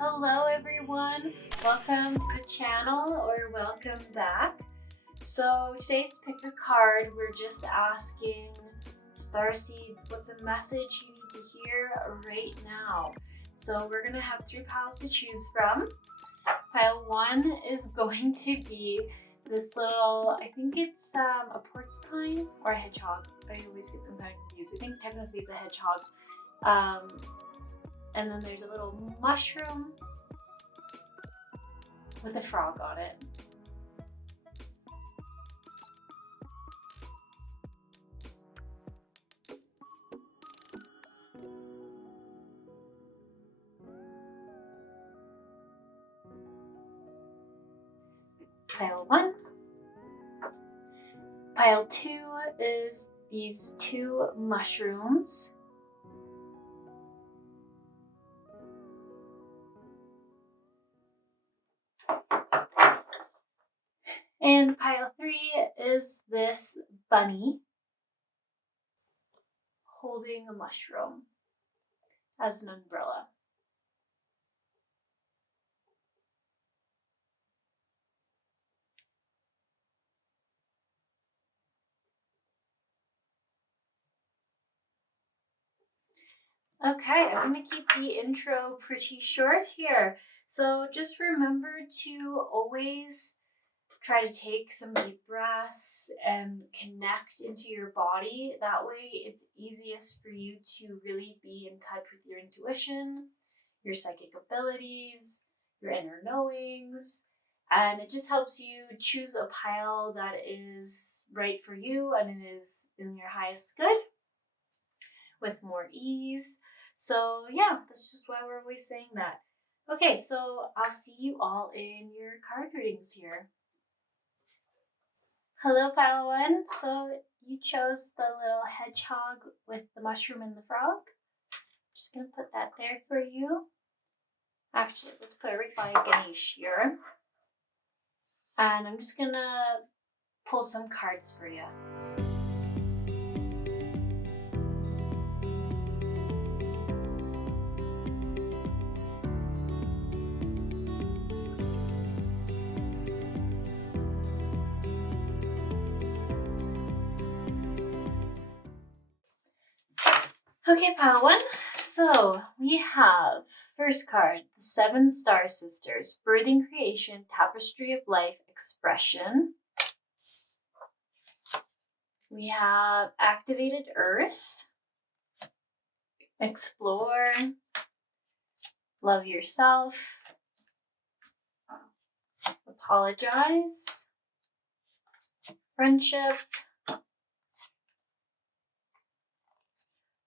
Hello everyone, welcome to the channel or welcome back. So today's pick a card, we're just asking Starseeds, what's a message you need to hear right now? So we're gonna have 3 piles to choose from. Pile 1 is going to be this little, I think it's a porcupine or a hedgehog. I always get them kind of confused. I think technically it's a hedgehog. And then there's a little mushroom with a frog on it. Pile 1. Pile 2 is these 2 mushrooms. And pile 3 is this bunny holding a mushroom as an umbrella. Okay, I'm going to keep the intro pretty short here. So just remember to always try to take some deep breaths and connect into your body. That way it's easiest for you to really be in touch with your intuition, your psychic abilities, your inner knowings, and it just helps you choose a pile that is right for you and it is in your highest good with more ease. So yeah, that's just why we're always saying that. Okay, so I'll see you all in your card readings here. Hello, pile 1. So you chose the little hedgehog with the mushroom and the frog. Just gonna put that there for you. Actually, let's put it right by Ganesh here. And I'm just gonna pull some cards for you. Okay, pile 1. So we have first card, the 7 Star Sisters, Birthing Creation, Tapestry of Life, Expression. We have Activated Earth, Explore, Love Yourself, Apologize, Friendship,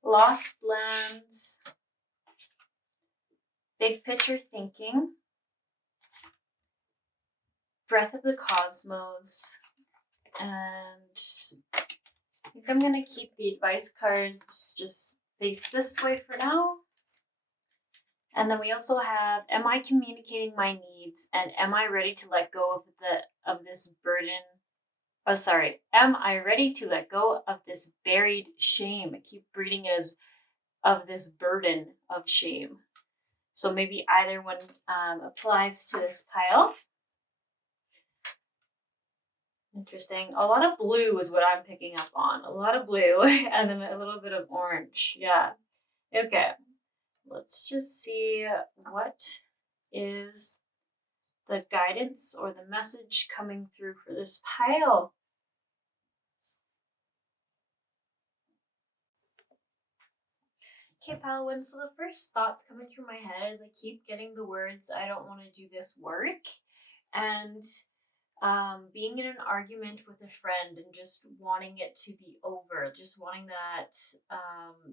Lost Lands, Big Picture Thinking, Breath of the Cosmos, and I think I'm going to keep the advice cards just face this way for now. And then we also have, am I communicating my needs and am I ready to let go of this burden? Oh, sorry. Am I ready to let go of this buried shame? I keep reading it as of this burden of shame. So maybe either one applies to this pile. Interesting. A lot of blue is what I'm picking up on. A lot of blue and then a little bit of orange. Yeah. Okay. Let's just see what is the guidance or the message coming through for this pile. Okay, pile 1. So the first thoughts coming through my head is I keep getting the words, I don't want to do this work. And being in an argument with a friend and just wanting it to be over, just wanting that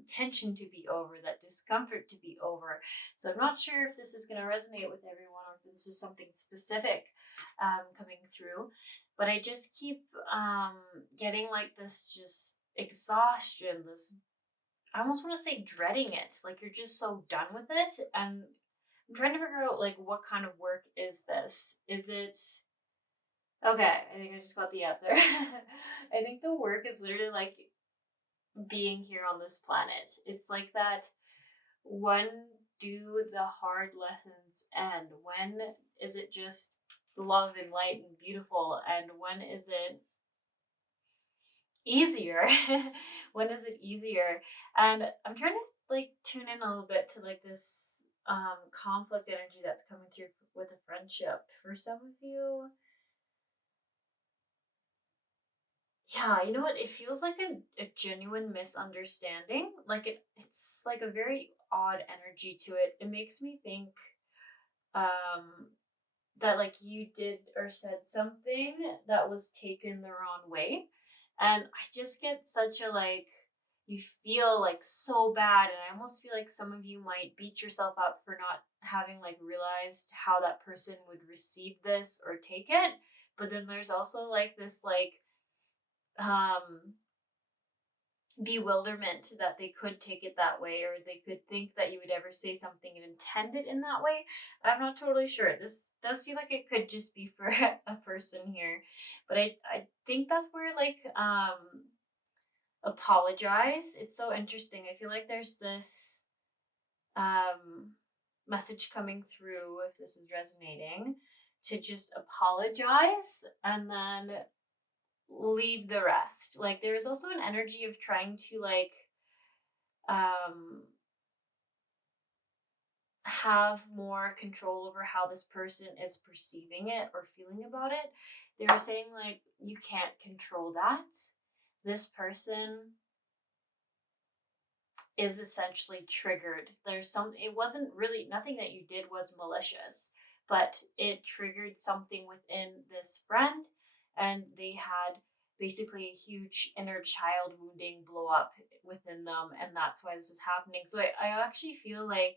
tension to be over, that discomfort to be over. So I'm not sure if this is going to resonate with everyone or if this is something specific coming through, but I just keep getting like this just exhaustion, this, I almost want to say dreading it, like you're just so done with it. And I'm trying to figure out like what kind of work is this? Is it okay, I think I just got the answer. I think the work is literally like being here on this planet. It's like that when do the hard lessons end? When is it just love and light and beautiful? And when is it easier? When is it easier? And I'm trying to like tune in a little bit to like this conflict energy that's coming through with a friendship. For some of you, yeah, you know what? It feels like a genuine misunderstanding. Like it's like a very odd energy to it. It makes me think um that like you did or said something that was taken the wrong way. And I just get such a like, you feel like so bad, and I almost feel like some of you might beat yourself up for not having like realized how that person would receive this or take it. But then there's also like this like um bewilderment that they could take it that way, or they could think that you would ever say something and intend it in that way. I'm not totally sure. This does feel like it could just be for a person here, but I think that's where like apologize. It's so interesting. I feel like there's this message coming through, if this is resonating, to just apologize and then leave the rest. Like there's also an energy of trying to like um have more control over how this person is perceiving it or feeling about it. They were saying like you can't control that. This person is essentially triggered. There's some, it wasn't really, nothing that you did was malicious, but it triggered something within this friend, and they had basically a huge inner child wounding blow up within them, and that's why this is happening. So I actually feel like,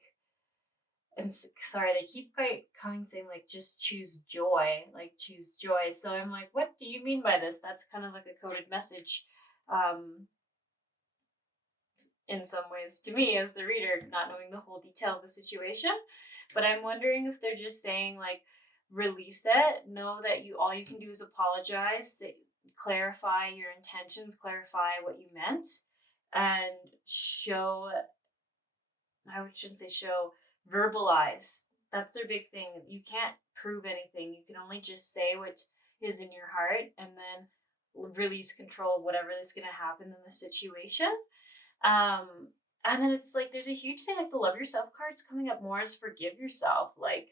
and sorry, they keep coming saying like just choose joy, like choose joy. So I'm like, what do you mean by this? That's kind of like a coded message um in some ways to me as the reader, not knowing the whole detail of the situation. But I'm wondering if they're just saying like release it, know that you, all you can do is apologize, say, clarify your intentions, clarify what you meant, and show, I shouldn't say show, verbalize. That's their big thing. You can't prove anything. You can only just say what is in your heart, and then release control of whatever is going to happen in the situation. Um, and then it's like there's a huge thing like the love yourself card's coming up more as forgive yourself. Like,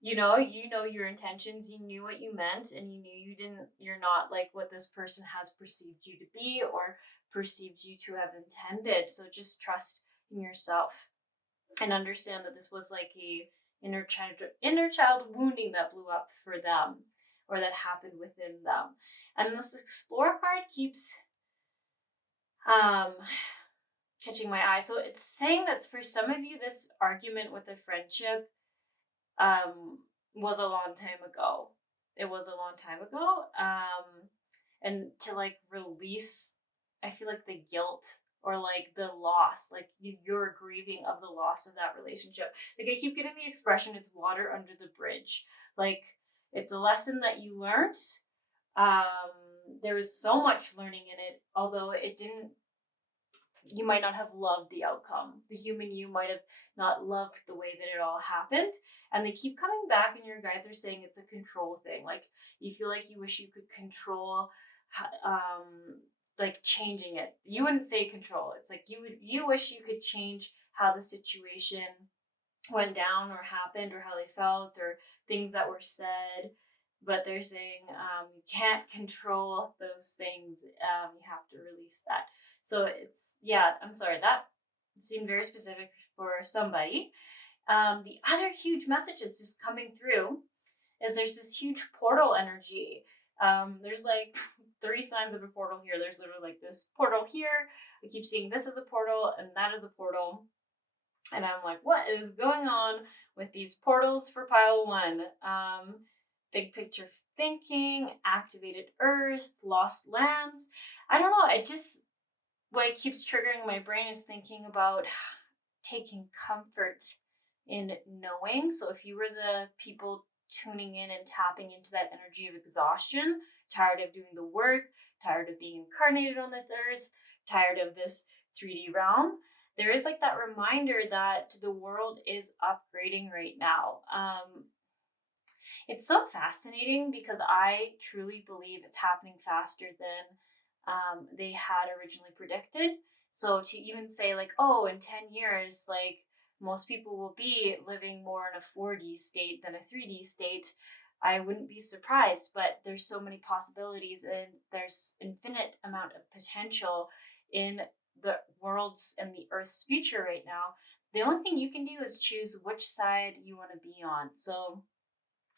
you know your intentions, you knew what you meant, and you knew you're not like what this person has perceived you to be or perceived you to have intended. So just trust in yourself and understand that this was like a inner child wounding that blew up for them, or that happened within them. And this explore card keeps um catching my eye. So it's saying that for some of you this argument with a friendship was a long time ago. It was a long time ago. And to like release, I feel like the guilt or like the loss, like you're grieving of the loss of that relationship. Like I keep getting the expression, it's water under the bridge. Like it's a lesson that you learned. There was so much learning in it, although it didn't, you might not have loved the outcome. The human you might have not loved the way that it all happened. And they keep coming back, and your guides are saying it's a control thing. Like you feel like you wish you could control, like changing it. You wouldn't say control. It's like you wish you could change how the situation went down or happened, or how they felt, or things that were said. But they're saying you can't control those things. You have to release that. So it's, yeah, I'm sorry, that seemed very specific for somebody. The other huge message is just coming through is there's this huge portal energy. There's like 3 signs of a portal here. There's literally like this portal here. I keep seeing this as a portal and that is a portal. And I'm like, what is going on with these portals for pile 1? Big picture thinking, activated earth, lost lands. I don't know. I just, what keeps triggering my brain is thinking about taking comfort in knowing. So if you were the people tuning in and tapping into that energy of exhaustion, tired of doing the work, tired of being incarnated on this earth, tired of this 3D realm, there is like that reminder that the world is upgrading right now. It's so fascinating because I truly believe it's happening faster than they had originally predicted. So to even say like, oh, in 10 years, like most people will be living more in a 4D state than a 3D state, I wouldn't be surprised. But there's so many possibilities and there's infinite amount of potential in the world's and the Earth's future right now. The only thing you can do is choose which side you want to be on. So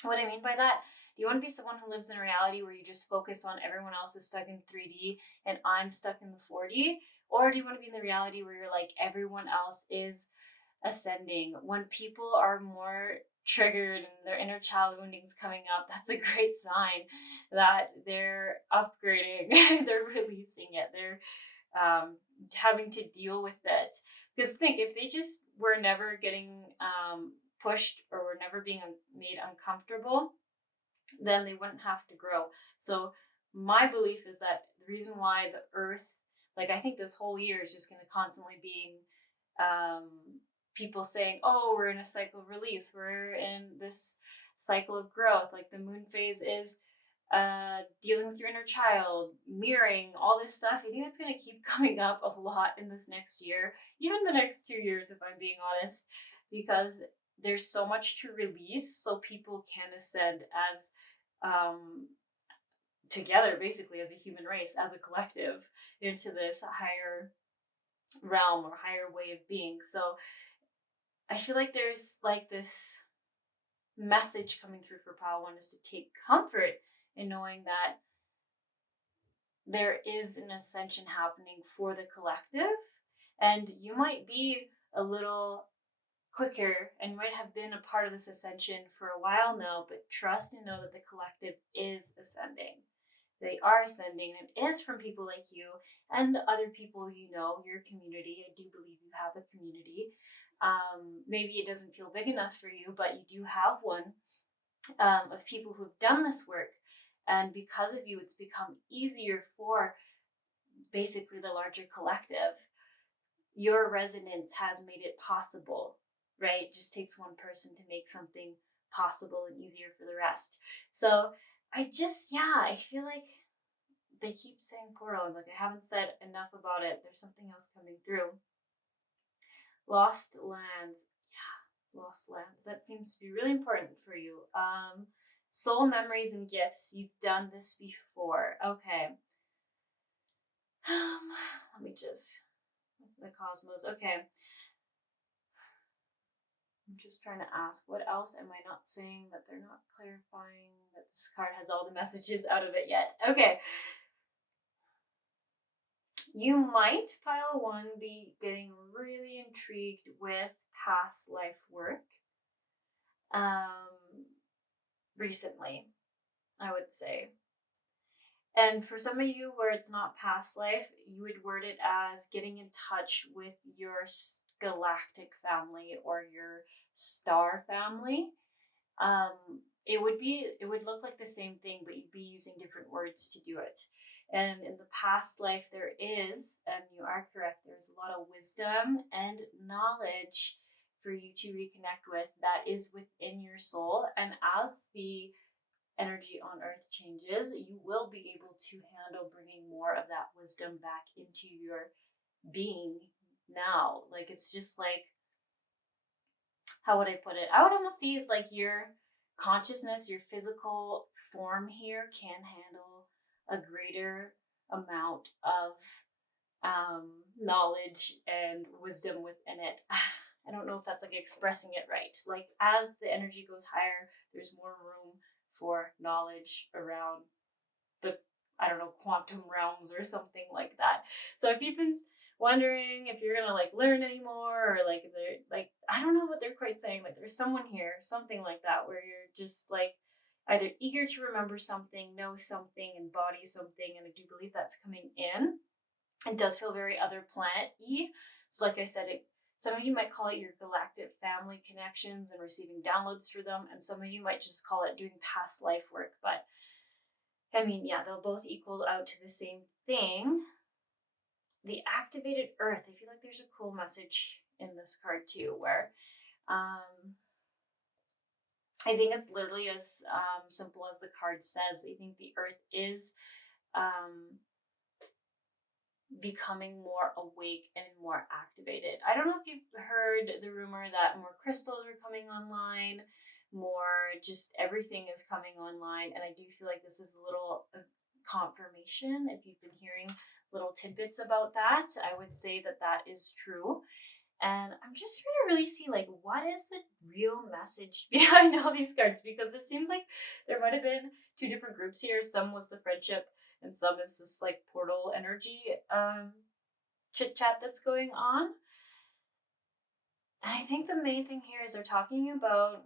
what I mean by that, do you want to be someone who lives in a reality where you just focus on everyone else is stuck in 3D and I'm stuck in the 4D? Or do you want to be in the reality where you're like, everyone else is ascending? When people are more triggered and their inner child wounding's coming up, that's a great sign that they're upgrading, they're releasing it, they're having to deal with it. Because think, if they just were never getting pushed or were never being made uncomfortable, then they wouldn't have to grow. So my belief is that the reason why the earth, like I think this whole year is just going to constantly being um, people saying, oh, we're in a cycle of release, we're in this cycle of growth. Like the moon phase is dealing with your inner child, mirroring, all this stuff. I think it's going to keep coming up a lot in this next year, even the next 2 years, if I'm being honest, because there's so much to release so people can ascend as um, together, basically, as a human race, as a collective, into this higher realm or higher way of being. So I feel like there's like this message coming through for Pile One is to take comfort in knowing that there is an ascension happening for the collective, and you might be a little quicker and might have been a part of this ascension for a while now, but trust and know that the collective is ascending. They are ascending, and it is from people like you and the other people you know, your community. I do believe you have a community. Maybe it doesn't feel big enough for you, but you do have one of people who've done this work. And because of you, it's become easier for basically the larger collective. Your resonance has made it possible, right? It just takes one person to make something possible and easier for the rest. So I feel like they keep saying portal, and like I haven't said enough about it. There's something else coming through. Lost lands. Yeah, lost lands. That seems to be really important for you. Soul memories and gifts. You've done this before. Okay. Let me just the cosmos. Okay. I'm just trying to ask, what else am I not saying that they're not clarifying that this card has all the messages out of it yet? Okay. You might, Pile One, be getting really intrigued with past life work recently, I would say. And for some of you where it's not past life, you would word it as getting in touch with your galactic family or your star family. It would look like the same thing, but you'd be using different words to do it. And in the past life, there is, and you are correct, there's a lot of wisdom and knowledge for you to reconnect with that is within your soul. And as the energy on earth changes, you will be able to handle bringing more of that wisdom back into your being now. Like, it's just like, how would I put it? I would almost see it's like your consciousness, your physical form here can handle a greater amount of knowledge and wisdom within it. I don't know if that's like expressing it right. Like as the energy goes higher, there's more room for knowledge around the, I don't know, quantum realms or something like that. So if you've been wondering if you're gonna like learn anymore, or like if they're like, I don't know what they're quite saying, like there's someone here, something like that, where you're just like either eager to remember something, know something, embody something, and I do believe that's coming in. It does feel very other planet-y. So like I said, some of you might call it your galactic family connections and receiving downloads through them, and some of you might just call it doing past life work. But I mean, yeah, they'll both equal out to the same thing. the activated earth. I feel like there's a cool message in this card too, where I think it's literally as simple as the card says. I think the earth is becoming more awake and more activated. I don't know if you've heard the rumor that more crystals are coming online, more just everything is coming online. And I do feel like this is a little confirmation. If you've been hearing little tidbits about that, I would say that that is true. And I'm just trying to really see, like, what is the real message behind all these cards? Because it seems like there might have been two different groups here. Some was the friendship, and some is this like portal energy chit chat that's going on. And I think the main thing here is they're talking about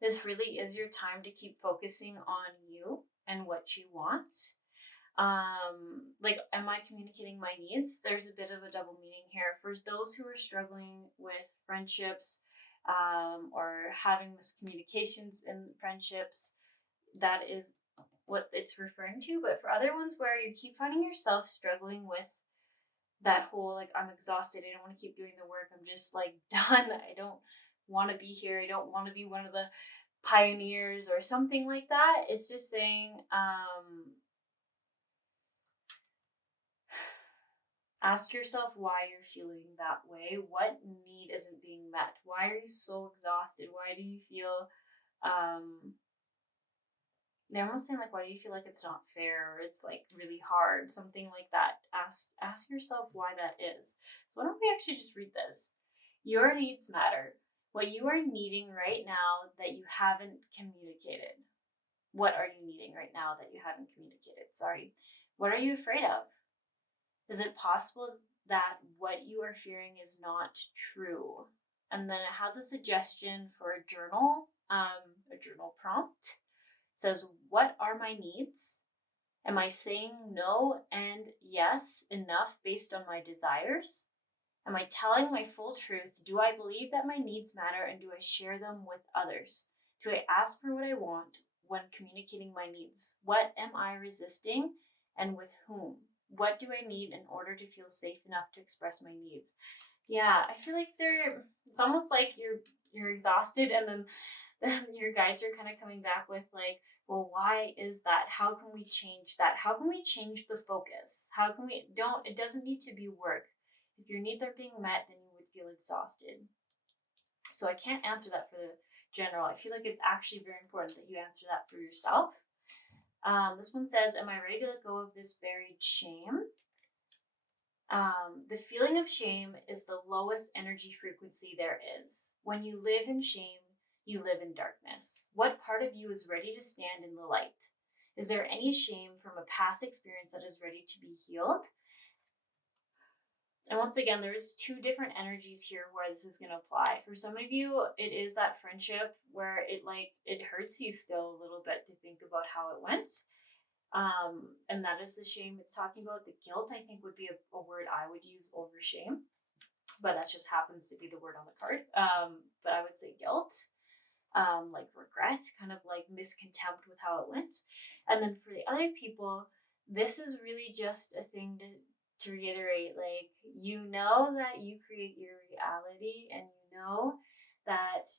this really is your time to keep focusing on you and what you want. Like, am I communicating my needs? There's a bit of a double meaning here. For those who are struggling with friendships, or having miscommunications in friendships, that is what it's referring to. But for other ones where you keep finding yourself struggling with that whole, like, I'm exhausted, I don't want to keep doing the work, I'm just like done, I don't want to be here, I don't want to be one of the pioneers or something like that. It's just saying, ask yourself why you're feeling that way. What need isn't being met? Why are you so exhausted? Why do you feel they're almost saying, like, why do you feel like it's not fair, or it's like really hard, something like that. Ask yourself why that is. So why don't we actually just read this? Your needs matter. What you are needing right now that you haven't communicated. What are you needing right now that you haven't communicated? Sorry. What are you afraid of? Is it possible that what you are fearing is not true? And then it has a suggestion for a journal prompt. It says, what are my needs? Am I saying no and yes enough based on my desires? Am I telling my full truth? Do I believe that my needs matter, and do I share them with others? Do I ask for what I want when communicating my needs? What am I resisting, and with whom? What do I need in order to feel safe enough to express my needs? Yeah, I feel like it's almost like you're exhausted, and then your guides are kind of coming back with, like, well, why is that? How can we change that? How can we change the focus? How can we it doesn't need to be work. If your needs are being met, then you would feel exhausted. So I can't answer that for the general. I feel like it's actually very important that you answer that for yourself. This one says, am I ready to let go of this buried shame? The feeling of shame is the lowest energy frequency there is. When you live in shame, you live in darkness. What part of you is ready to stand in the light? Is there any shame from a past experience that is ready to be healed? And once again, there's two different energies here where this is going to apply. For some of you, it is that friendship where it hurts you still a little bit to think about how it went. And that is the shame it's talking about. The guilt, I think, would be a word I would use over shame, but that just happens to be the word on the card. But I would say guilt, like regret, kind of like miscontempt with how it went. And then for the other people, this is really just a thing to reiterate, like, you know that you create your reality, and you know that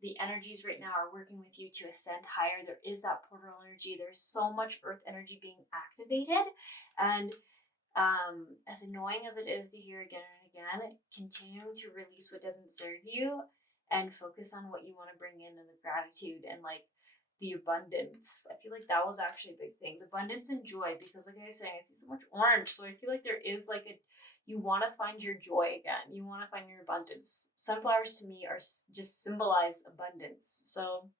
the energies right now are working with you to ascend higher. There is that portal energy. There's so much earth energy being activated. And as annoying as it is to hear again and again, continue to release what doesn't serve you and focus on what you want to bring in, and the gratitude and, like, the abundance. I feel like that was actually a big thing. The abundance and joy, because like I was saying, I see so much orange. So I feel like there is you want to find your joy again. You want to find your abundance. Sunflowers to me are just symbolize abundance. So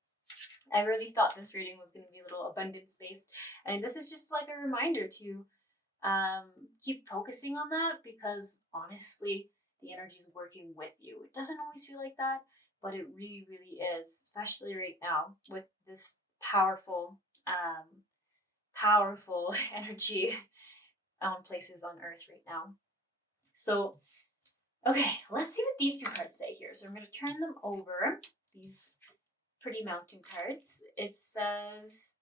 I really thought this reading was going to be a little abundance based. And this is just like a reminder to keep focusing on that, because honestly, the energy is working with you. It doesn't always feel like that, but it really, really is, especially right now with this powerful energy on places on earth right now. So, okay, let's see what these two cards say here. So I'm going to turn them over, these pretty mountain cards. It says,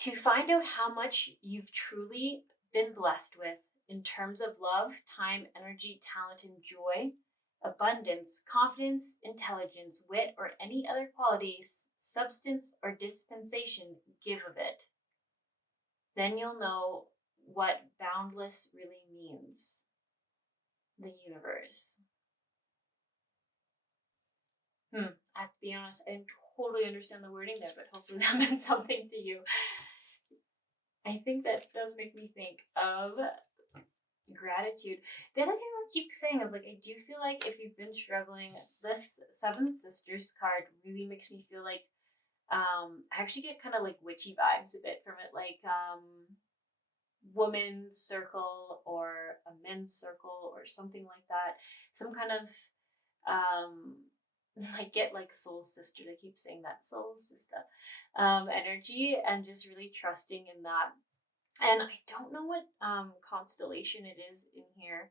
to find out how much you've truly been blessed with in terms of love, time, energy, talent, and joy, abundance, confidence, intelligence, wit, or any other qualities, substance, or dispensation give of it. Then you'll know what boundless really means. The universe. I have to be honest, I didn't totally understand the wording there, but hopefully that meant something to you. I think that does make me think of gratitude. The other thing I keep saying is, like, I do feel like if you've been struggling, this Seven Sisters card really makes me feel like I actually get kind of like witchy vibes a bit from it, like woman's circle or a men's circle or something like that. Some kind of I get like soul sister. I keep saying that, soul sister energy, and just really trusting in that. And I don't know what constellation it is in here,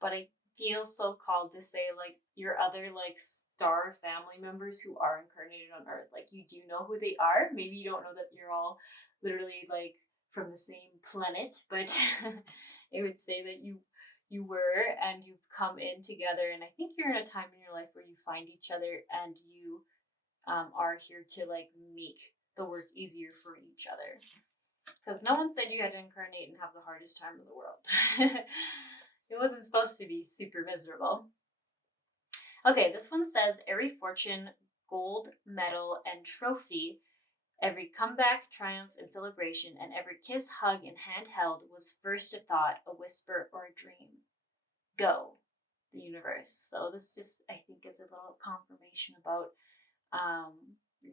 but I feel so called to say, like, your other like star family members who are incarnated on Earth, like, you do know who they are. Maybe you don't know that you're all literally like from the same planet, but I would say that you were, and you've come in together. And I think you're in a time in your life where you find each other, and you are here to like make the work easier for each other. Because no one said you had to incarnate and have the hardest time in the world. It wasn't supposed to be super miserable. Okay, this one says, every fortune, gold, medal, and trophy, every comeback, triumph, and celebration, and every kiss, hug, and hand held was first a thought, a whisper, or a dream. Go, the universe. So this just, I think, is a little confirmation about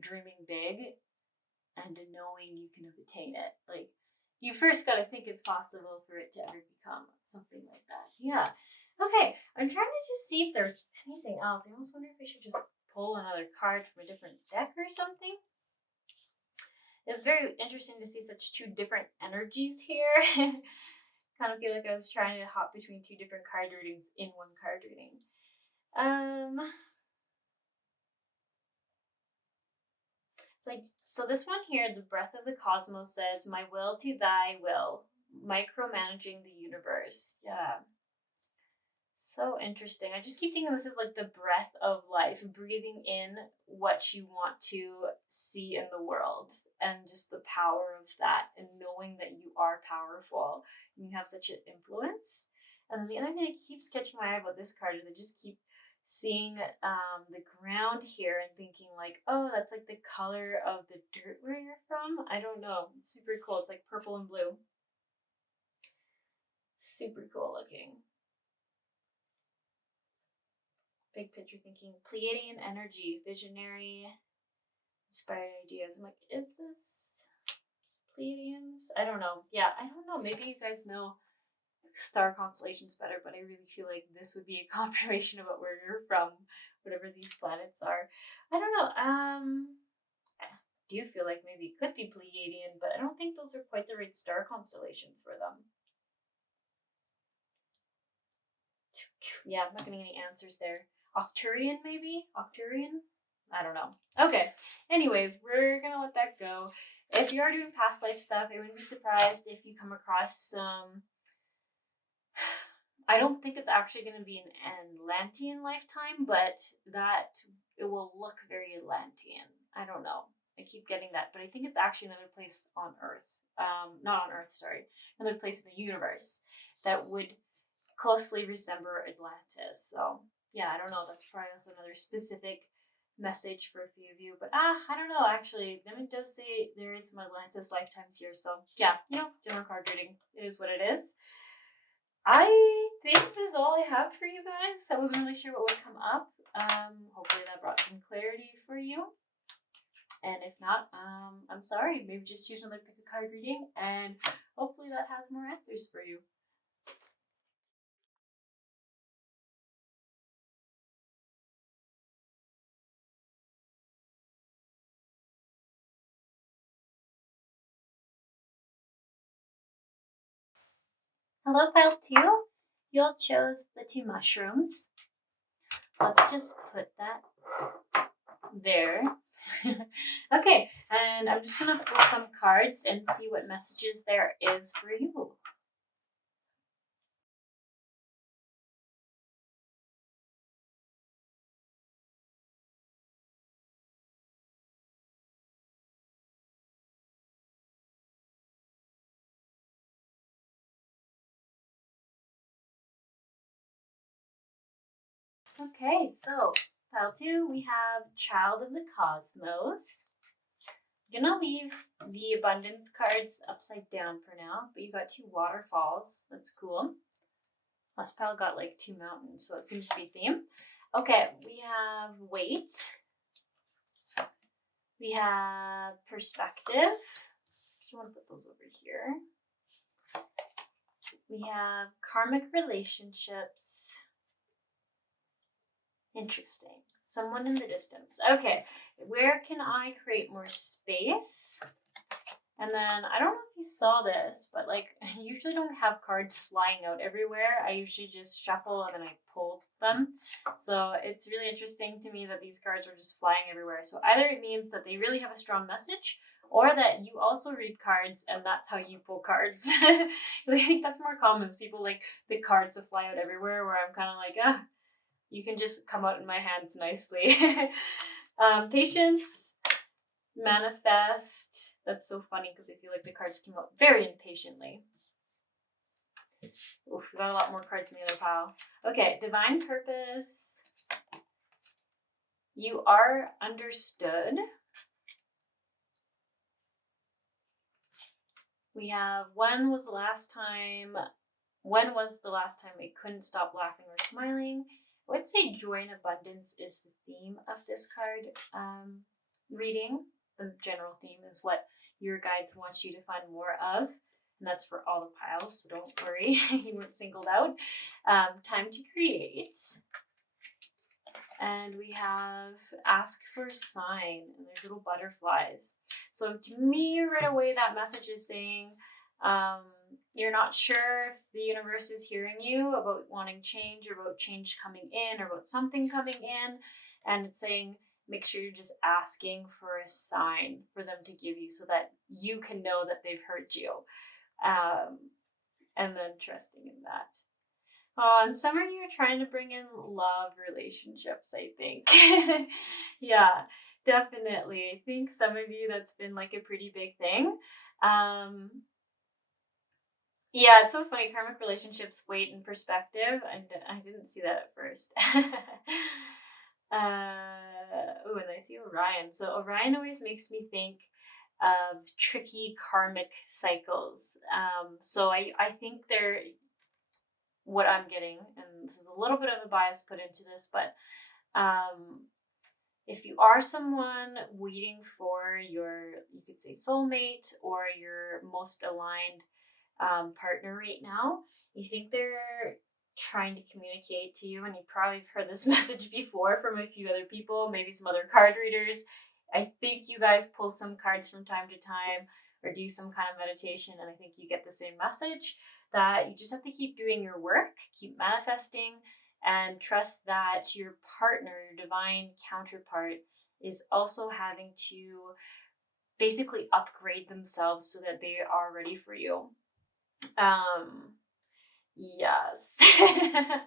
dreaming big and knowing you can obtain it. Like, you first got to think it's possible for it to ever become something like that. Yeah. Okay, I'm trying to just see if there's anything else. I almost wonder if I should just pull another card from a different deck or something. It's very interesting to see such two different energies here. Kind of feel like I was trying to hop between two different card readings in one card reading. It's like, so this one here, the breath of the cosmos, says, my will to thy will, micromanaging the universe. Yeah. So interesting. I just keep thinking this is like the breath of life, breathing in what you want to see in the world, and just the power of that, and knowing that you are powerful and you have such an influence. And then the other thing that keeps catching my eye about this card is I just keep seeing the ground here and thinking like, oh, that's like the color of the dirt where you're from. I don't know. It's super cool. It's like purple and blue. Super cool looking. Big picture thinking, Pleiadian energy, visionary, inspired ideas. I'm like, is this Pleiadians? I don't know. Yeah, I don't know. Maybe you guys know star constellations better, but I really feel like this would be a confirmation about where you're from, whatever these planets are. I don't know. I do feel like maybe it could be Pleiadian, but I don't think those are quite the right star constellations for them. Yeah, I'm not getting any answers there. Octurian, maybe? Octurian? I don't know. Okay. Anyways, we're gonna let that go. If you are doing past life stuff, I wouldn't be surprised if you come across some. I don't think it's actually going to be an Atlantean lifetime, but that it will look very Atlantean. I don't know. I keep getting that, but I think it's actually another place on Earth. Not on Earth, sorry. Another place in the universe that would closely resemble Atlantis. So yeah, I don't know. That's probably also another specific message for a few of you. But I don't know. Actually, then it does say there is some Atlantis lifetimes here. So yeah, general card reading. It is what it is. I think this is all I have for you guys. I wasn't really sure what would come up. Hopefully that brought some clarity for you. And if not, I'm sorry. Maybe just choose another pick a card reading, and hopefully that has more answers for you. Hello, pile 2. You all chose the 2 mushrooms. Let's just put that there. Okay, and I'm just gonna pull some cards and see what messages there is for you. Okay, so pile 2, we have Child of the Cosmos. I'm gonna leave the abundance cards upside down for now, but you got 2 waterfalls. That's cool. Last pile got like 2 mountains, so it seems to be theme. Okay, we have weight. We have perspective. You want to put those over here. We have karmic relationships. Interesting. Someone in the distance. Okay, where can I create more space? And then, I don't know if you saw this, but like, I usually don't have cards flying out everywhere. I usually just shuffle and then I pull them. So it's really interesting to me that these cards are just flying everywhere. So either it means that they really have a strong message, or that you also read cards and that's how you pull cards. I think that's more common, is people like the cards to fly out everywhere, where I'm kind of like, you can just come out in my hands nicely. Patience, manifest. That's so funny because I feel like the cards came out very impatiently. Oof, we got a lot more cards in the other pile. Okay, divine purpose. You are understood. We have when was the last time I couldn't stop laughing or smiling? I would say joy and abundance is the theme of this card reading. The general theme is what your guides want you to find more of, and that's for all the piles, so don't worry, you weren't singled out. Time to create. And we have ask for a sign, and there's little butterflies. So to me, right away, that message is saying, you're not sure if the universe is hearing you about wanting change, or about change coming in, or about something coming in. And it's saying, make sure you're just asking for a sign for them to give you, so that you can know that they've heard you. And then trusting in that. Oh, and summer you're trying to bring in love relationships, I think. Yeah, definitely. I think some of you, that's been like a pretty big thing. Yeah, it's so funny. Karmic relationships, weight, and perspective. I didn't see that at first. Oh, and I see Orion. So Orion always makes me think of tricky karmic cycles. So I think they're, what I'm getting, and this is a little bit of a bias put into this, but if you are someone waiting for your, you could say, soulmate, or your most aligned partner right now, you think they're trying to communicate to you, and you probably have heard this message before from a few other people, maybe some other card readers. I think you guys pull some cards from time to time, or do some kind of meditation, and I think you get the same message, that you just have to keep doing your work, keep manifesting, and trust that your partner, your divine counterpart, is also having to basically upgrade themselves so that they are ready for you. Yes. I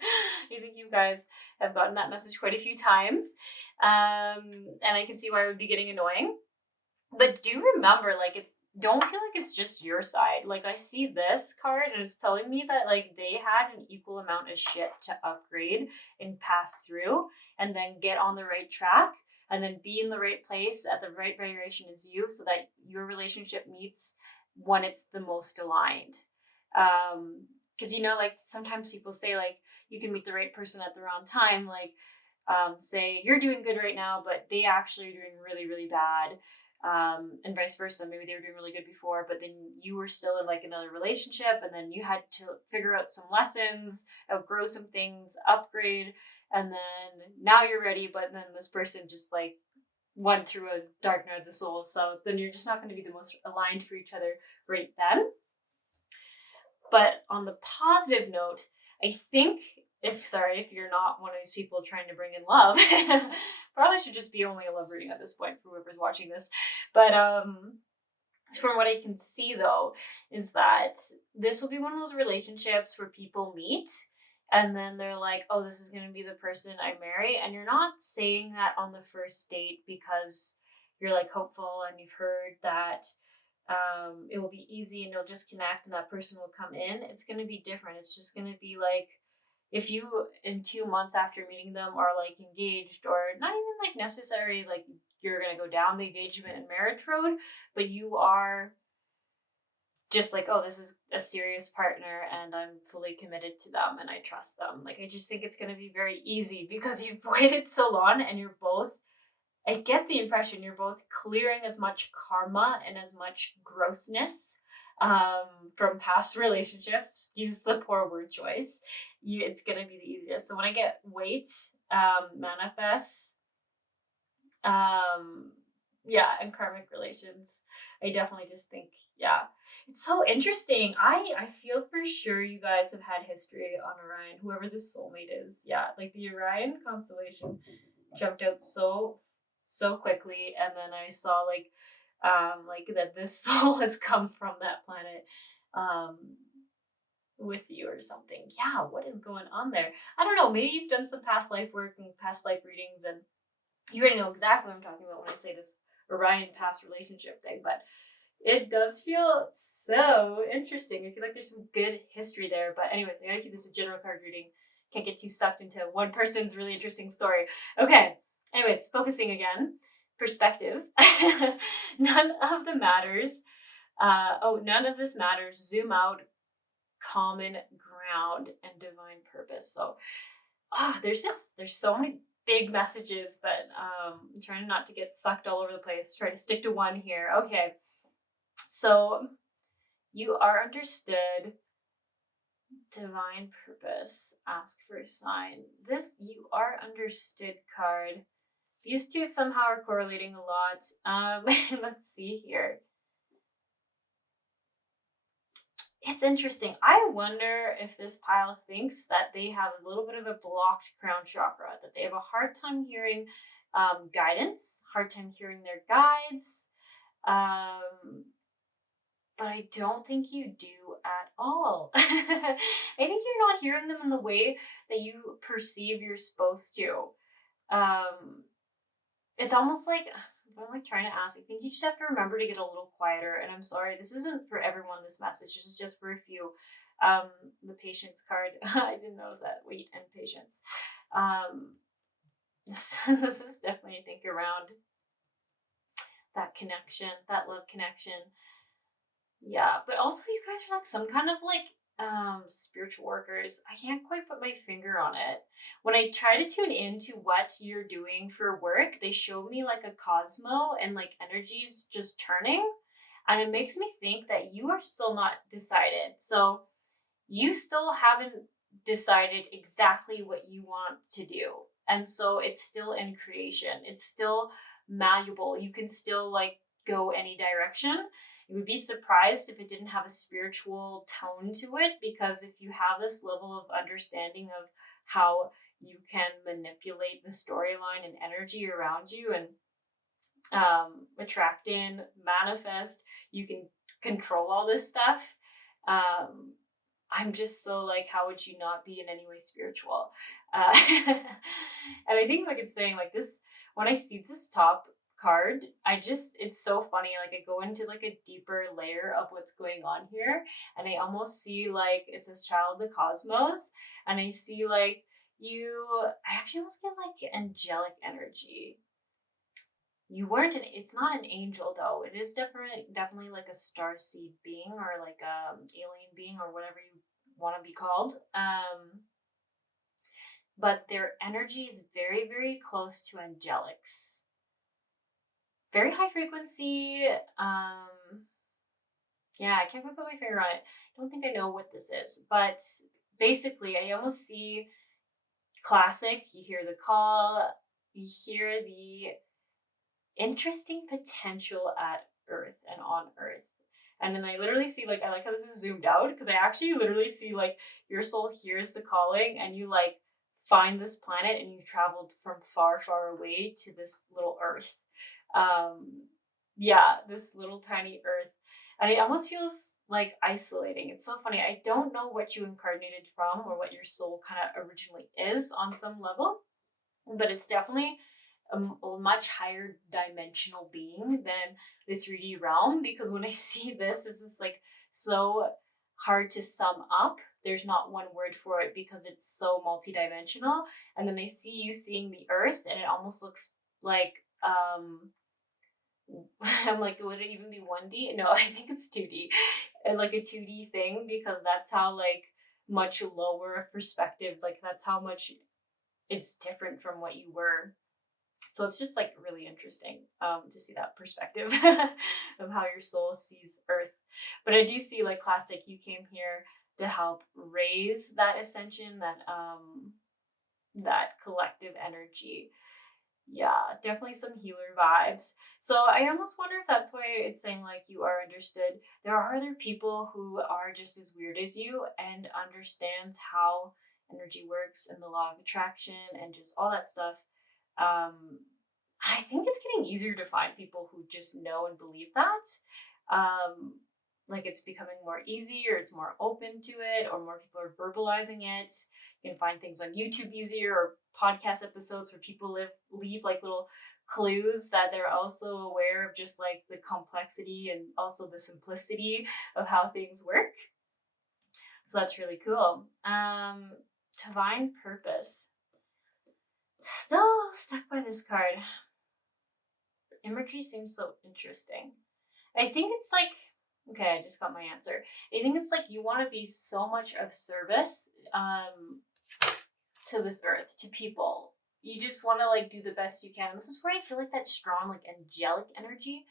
think you guys have gotten that message quite a few times. And I can see why it would be getting annoying. But do remember, like, don't feel like it's just your side. Like, I see this card and it's telling me that, like, they had an equal amount of shit to upgrade and pass through, and then get on the right track, and then be in the right place at the right vibration as you, so that your relationship meets when it's the most aligned. Because, like, sometimes people say, like, you can meet the right person at the wrong time. Like, say you're doing good right now, but they actually are doing really, really bad. And vice versa. Maybe they were doing really good before, but then you were still in like another relationship, and then you had to figure out some lessons, outgrow some things, upgrade, and then now you're ready, but then this person just like went through a dark night of the soul. So then you're just not going to be the most aligned for each other right then. But on the positive note, I think if you're not one of these people trying to bring in love, probably should just be only a love reading at this point for whoever's watching this. But from what I can see though, is that this will be one of those relationships where people meet and then they're like, oh, this is going to be the person I marry. And you're not saying that on the first date because you're like hopeful and you've heard that it will be easy and you'll just connect and that person will come in. It's going to be different. It's just going to be like, if you in 2 months after meeting them are like engaged, or not even like necessarily like you're going to go down the engagement and marriage road, but you are just like, oh, this is a serious partner and I'm fully committed to them and I trust them. Like, I just think it's going to be very easy because you've waited so long and you're both, I get the impression you're both clearing as much karma and as much grossness from past relationships. Use the poor word choice. It's going to be the easiest. So when I get wait, manifest, and karmic relations, I definitely just think, yeah, it's so interesting. I feel for sure you guys have had history on Orion, whoever the soulmate is. Yeah, like the Orion constellation jumped out so quickly, and then I saw like that this soul has come from that planet with you or something. Yeah, what is going on there? I don't know, maybe you've done some past life work and past life readings and you already know exactly what I'm talking about when I say this Orion past relationship thing, but it does feel so interesting. I feel like there's some good history there. But anyways, I gotta keep this a general card reading. Can't get too sucked into one person's really interesting story. Okay. Anyways, focusing again. Perspective. None of this matters. Zoom out. Common ground and divine purpose. So there's so many big messages, but I'm trying not to get sucked all over the place. Try to stick to one here. Okay. So you are understood. Divine purpose. Ask for a sign. This you are understood card. These two somehow are correlating a lot. Let's see here. It's interesting. I wonder if this pile thinks that they have a little bit of a blocked crown chakra, that they have a hard time hearing guidance, hard time hearing their guides. But I don't think you do at all. I think you're not hearing them in the way that you perceive you're supposed to. It's almost like, I'm like trying to ask, I think you just have to remember to get a little quieter. And I'm sorry, this isn't for everyone, this message. This is just for a few. The patience card, I didn't notice that. Wait and patience. This is definitely, I think, around that connection, that love connection. Yeah, but also you guys are like some kind of like spiritual workers. I can't quite put my finger on it. When I try to tune into what you're doing for work, they show me like a cosmo and like energies just turning, and it makes me think that you are still not decided. So you still haven't decided exactly what you want to do, and so it's still in creation. It's still malleable. You can still like go any direction. You would be surprised if it didn't have a spiritual tone to it, because if you have this level of understanding of how you can manipulate the storyline and energy around you and attract in, manifest, you can control all this stuff. I'm just so like, how would you not be in any way spiritual? And I think like it's saying like this, when I see this top card, it's so funny. Like I go into like a deeper layer of what's going on here, and I almost see like it says child of the cosmos, and I see like I actually almost get like angelic energy. It's not an angel though. It is definitely like a starseed being or like alien being or whatever you want to be called. But their energy is very, very close to angelics. Very high frequency. Yeah, I can't quite put my finger on it. I don't think I know what this is, but basically I almost see classic. You hear the call, you hear the interesting potential at Earth and on Earth. And then I literally see like, I like how this is zoomed out because I actually literally see like your soul hears the calling and you like find this planet and you traveled from far, far away to this little Earth. Yeah, this little tiny Earth. And it almost feels like isolating. It's so funny. I don't know what you incarnated from or what your soul kind of originally is on some level, but it's definitely a much higher dimensional being than the 3D realm, because when I see this is like so hard to sum up. There's not one word for it because it's so multidimensional. And then I see you seeing the Earth and it almost looks like I'm like, would it even be 1D? No, I think it's 2D. And like a 2D thing, because that's how like much lower perspective, like that's how much it's different from what you were. So it's just like really interesting to see that perspective of how your soul sees Earth. But I do see like classic, you came here to help raise that ascension, that collective energy. Yeah, definitely some healer vibes. So I almost wonder if that's why it's saying like you are understood. There are other people who are just as weird as you and understands how energy works and the law of attraction and just all that stuff. I think it's getting easier to find people who just know and believe that. Um, like it's becoming more easy, or it's more open to it, or more people are verbalizing it. You can find things on YouTube easier, or podcast episodes where people leave like little clues that they're also aware of just like the complexity and also the simplicity of how things work. So that's really cool. Divine purpose. Still stuck by this card. The imagery seems so interesting. I think it's like, okay, I just got my answer. I think it's like you want to be so much of service to this earth, to people. You just want to like do the best you can. And this is where I feel like that strong, like angelic energy.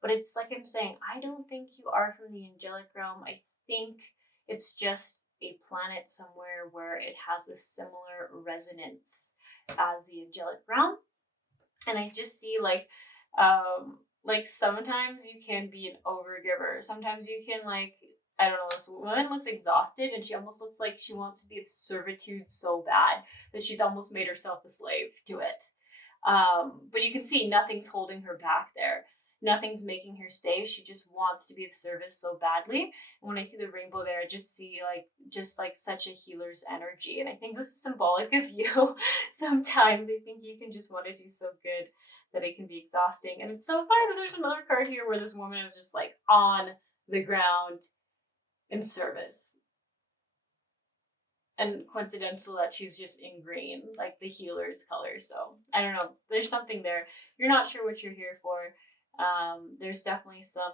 But it's like I'm saying, I don't think you are from the angelic realm. I think it's just a planet somewhere where it has a similar resonance as the angelic realm. And I just see like sometimes you can be an overgiver. Sometimes you can like, I don't know, this woman looks exhausted and she almost looks like she wants to be of servitude so bad that she's almost made herself a slave to it. But you can see nothing's holding her back there. Nothing's making her stay. She just wants to be of service so badly. And when I see the rainbow there, I just see like such a healer's energy. And I think this is symbolic of you. Sometimes I think you can just want to do so good that it can be exhausting. And it's so funny that there's another card here where this woman is just like on the ground in service. And coincidental that she's just in green, like the healer's color. So I don't know. There's something there. You're not sure what you're here for. There's definitely some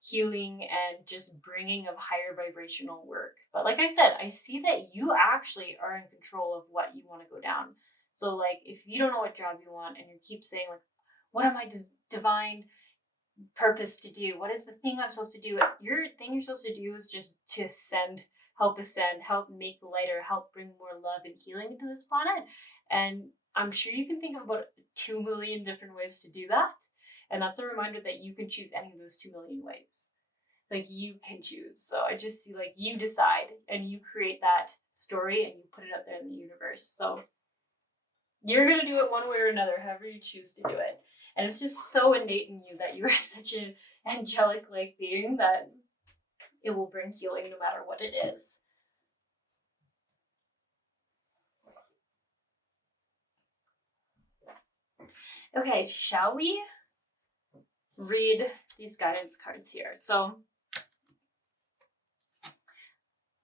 healing and just bringing of higher vibrational work. But like I said, I see that you actually are in control of what you want to go down. So like if you don't know what job you want and you keep saying like, what am I divine purpose to do? What is the thing I'm supposed to do? Your thing you're supposed to do is just to help ascend, help make lighter, help bring more love and healing into this planet. And I'm sure you can think of about 2 million different ways to do that. And that's a reminder that you can choose any of those 2 million ways. Like you can choose. So I just see like you decide and you create that story and you put it out there in the universe. So you're going to do it one way or another, however you choose to do it. And it's just so innate in you that you are such an angelic like being that it will bring healing no matter what it is. Okay, shall we read these guidance cards here? So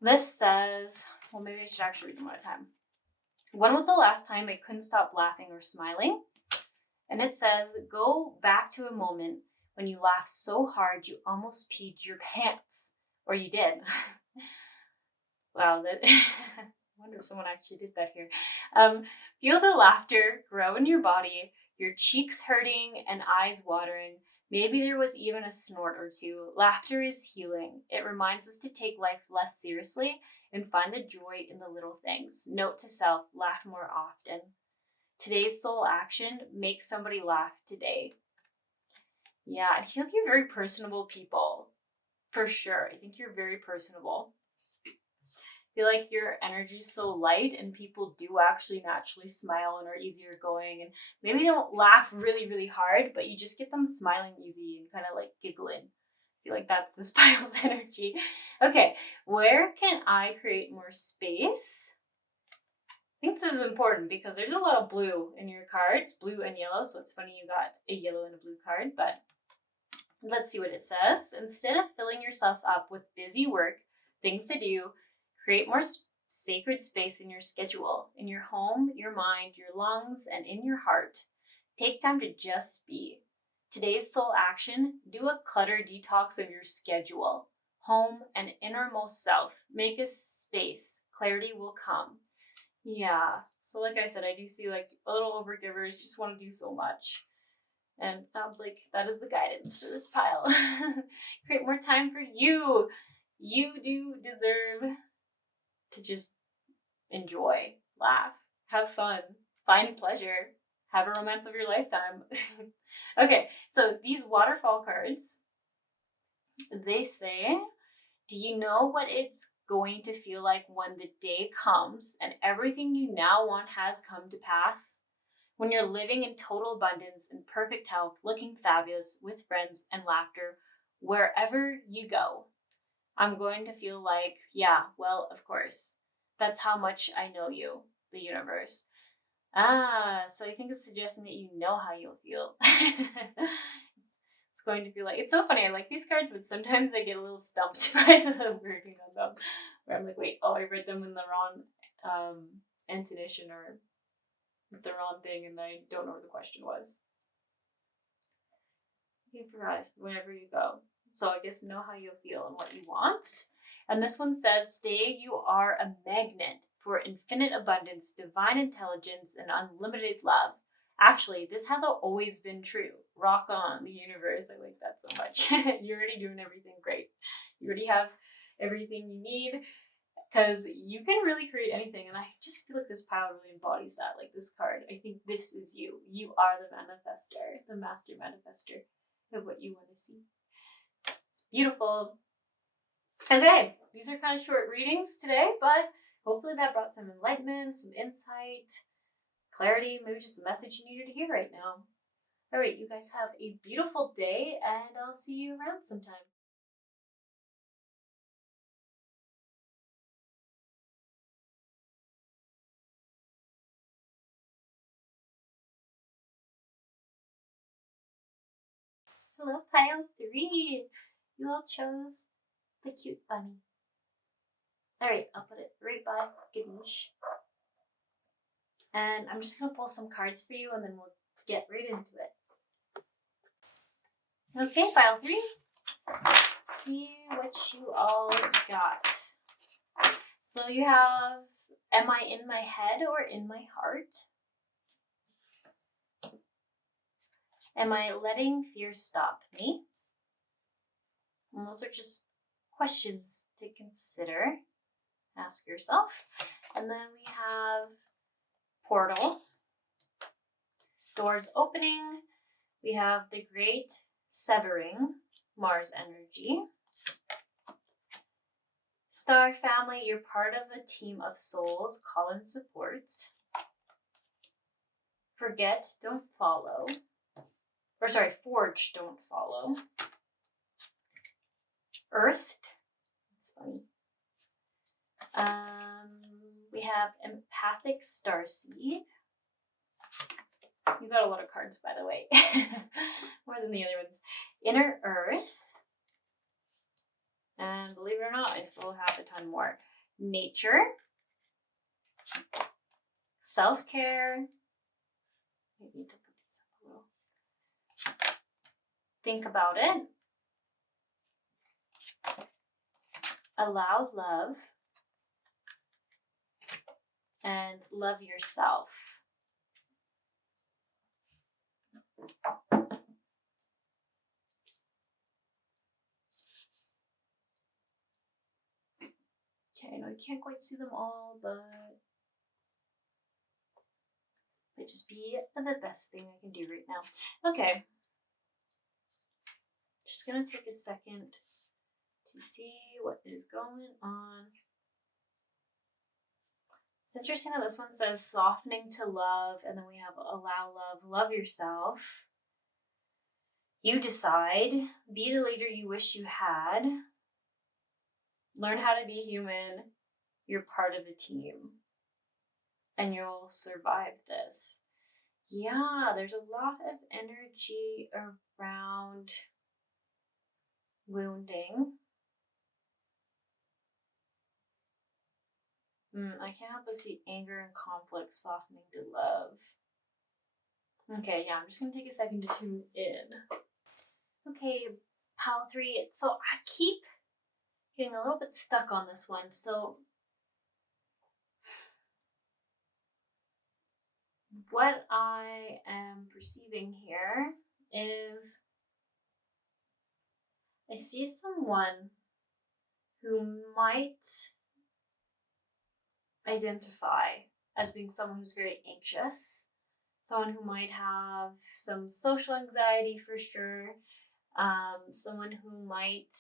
this says, well, maybe I should actually read them one at a time. When was the last time I couldn't stop laughing or smiling? And it says, go back to a moment when you laughed so hard you almost peed your pants. Or you did. Wow, that I wonder if someone actually did that here. Feel the laughter grow in your body, your cheeks hurting and eyes watering. Maybe there was even a snort or two. Laughter is healing. It reminds us to take life less seriously and find the joy in the little things. Note to self, laugh more often. Today's soul action, make somebody laugh today. Yeah, I feel like you're very personable people. For sure. I think you're very personable. feel like your energy is so light and people do actually naturally smile and are easier going, and maybe they don't laugh really, really hard, but you just get them smiling easy and kind of like giggling. I feel like that's this pile's energy. Okay, where can I create more space? I think this is important because there's a lot of blue in your cards, blue and yellow, so it's funny you got a yellow and a blue card, but let's see what it says. Instead of filling yourself up with busy work, things to do, create more sacred space in your schedule, in your home, your mind, your lungs, and in your heart. Take time to just be. Today's soul action: do a clutter detox of your schedule, home, and innermost self. Make a space. Clarity will come. Yeah. So like I said, I do see like little overgivers just want to do so much. And it sounds like that is the guidance for this pile. Create more time for you. You do deserve to just enjoy, laugh, have fun, find pleasure, have a romance of your lifetime. Okay, so these waterfall cards, they say, do you know what it's going to feel like when the day comes and everything you now want has come to pass? When you're living in total abundance and perfect health, looking fabulous with friends and laughter wherever you go. I'm going to feel like, yeah, well, of course. That's how much I know you, the universe. So I think it's suggesting that you know how you'll feel. It's going to feel like, it's so funny. I like these cards, but sometimes I get a little stumped by the wording on them. Where I'm like, wait, oh, I read them in the wrong intonation or the wrong thing, and I don't know what the question was. You forgot wherever you go. So I guess know how you'll feel and what you want. And this one says, stay, you are a magnet for infinite abundance, divine intelligence, and unlimited love. Actually, this has always been true. Rock on, the universe. I like that so much. You're already doing everything great. You already have everything you need, because you can really create anything. And I just feel like this pile really embodies that. Like this card, I think this is you. You are the manifester, the master manifester of what you want to see. It's beautiful. Okay, these are kind of short readings today, but hopefully that brought some enlightenment, some insight, clarity, maybe just a message you needed to hear right now. All right, you guys have a beautiful day, and I'll see you around sometime. Hello, pile 3. You all chose the cute bunny. All right, I'll put it right by Gidnish. And I'm just going to pull some cards for you, and then we'll get right into it. Okay, pile 3. Let's see what you all got. So you have, am I in my head or in my heart? Am I letting fear stop me? And those are just questions to consider. Ask yourself. And then we have portal, doors opening. We have the great severing, Mars energy. Star family, you're part of a team of souls, call and support. Forget, don't follow. Forge, don't follow. Earthed, that's funny. We have empathic starseed. You got a lot of cards, by the way. More than the other ones. Inner earth. And believe it or not, I still have a ton more. Nature. Self-care. I need to put these up a little. Think about it. Allow love. And love yourself. Okay, I know you can't quite see them all, but might just be the best thing I can do right now. Okay. Just gonna take a second to see what is going on. It's interesting that this one says softening to love, and then we have allow love, love yourself. You decide, be the leader you wish you had, learn how to be human, you're part of a team, and you'll survive this. Yeah, there's a lot of energy around wounding. I can't help but see anger and conflict softening to love. Okay, yeah, I'm just gonna take a second to tune in. Okay, pile 3. So I keep getting a little bit stuck on this one. So what I am perceiving here is I see someone who might identify as being someone who's very anxious, someone who might have some social anxiety for sure, someone who might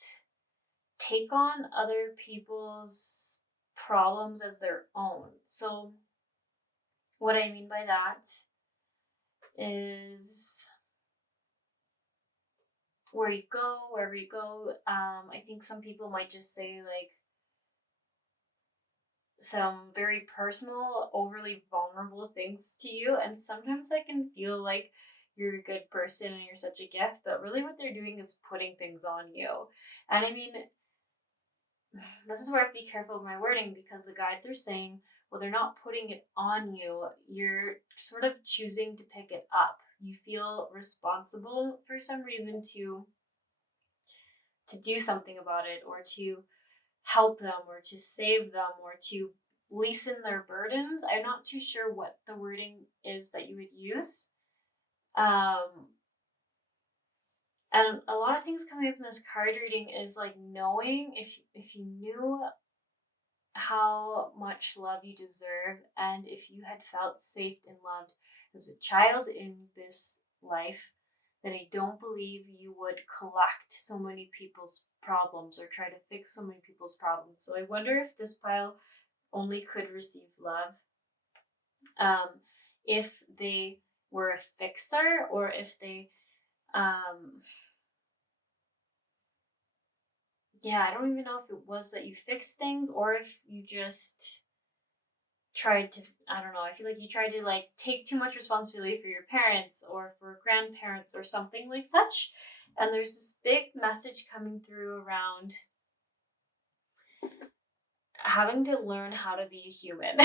take on other people's problems as their own. So, what I mean by that is wherever you go, I think some people might just say like some very personal, overly vulnerable things to you, and sometimes I can feel like you're a good person and you're such a gift, but really what they're doing is putting things on you. And I mean, this is where I have to be careful with my wording, because the guides are saying, well, they're not putting it on you. You're sort of choosing to pick it up. You feel responsible for some reason to do something about it, or to help them, or to save them, or to lessen their burdens. I'm not too sure what the wording is that you would use. And a lot of things coming up in this card reading is like knowing if you knew how much love you deserve, and if you had felt safe and loved as a child in this life, then I don't believe you would collect so many people's problems or try to fix so many people's problems. So I wonder if this pile only could receive love if they were a fixer, or if they I don't even know if it was that you fixed things, or if you just tried to, I don't know, I feel like you tried to like take too much responsibility for your parents or for grandparents or something like such. And there's this big message coming through around having to learn how to be a human.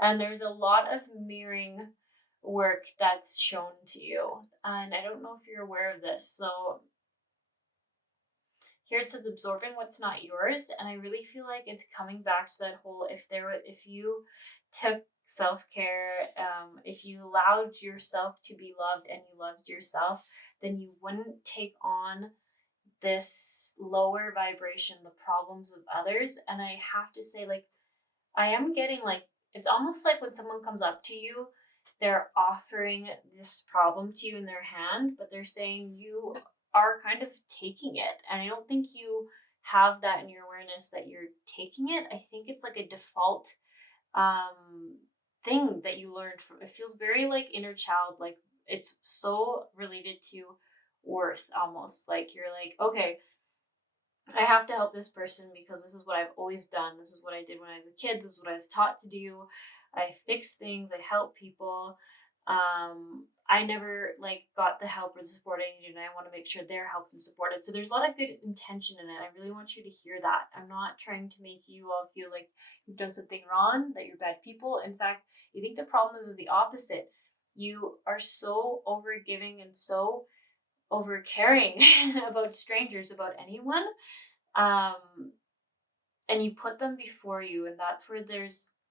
And there's a lot of mirroring work that's shown to you. And I don't know if you're aware of this. So here it says absorbing what's not yours, and I really feel like it's coming back to that whole if you took self-care, if you allowed yourself to be loved and you loved yourself, then you wouldn't take on this lower vibration, the problems of others. And I have to say, like, I am getting like, it's almost like when someone comes up to you, they're offering this problem to you in their hand, but they're saying you are kind of taking it. And I don't think you have that in your awareness that you're taking it. I think it's like a default thing that you learned from. It feels very like inner child, like it's so related to worth almost. Like you're like, okay, I have to help this person because this is what I've always done. This is what I did when I was a kid. This is what I was taught to do. I fix things. I help people. I never like got the help or the support I needed, and I want to make sure they're helped and supported. So there's a lot of good intention in it. I really want you to hear that. I'm not trying to make you all feel like you've done something wrong, that you're bad people. In fact, you think the problem is the opposite. You are so overgiving and so over caring about strangers, about anyone, and you put them before you, and that's where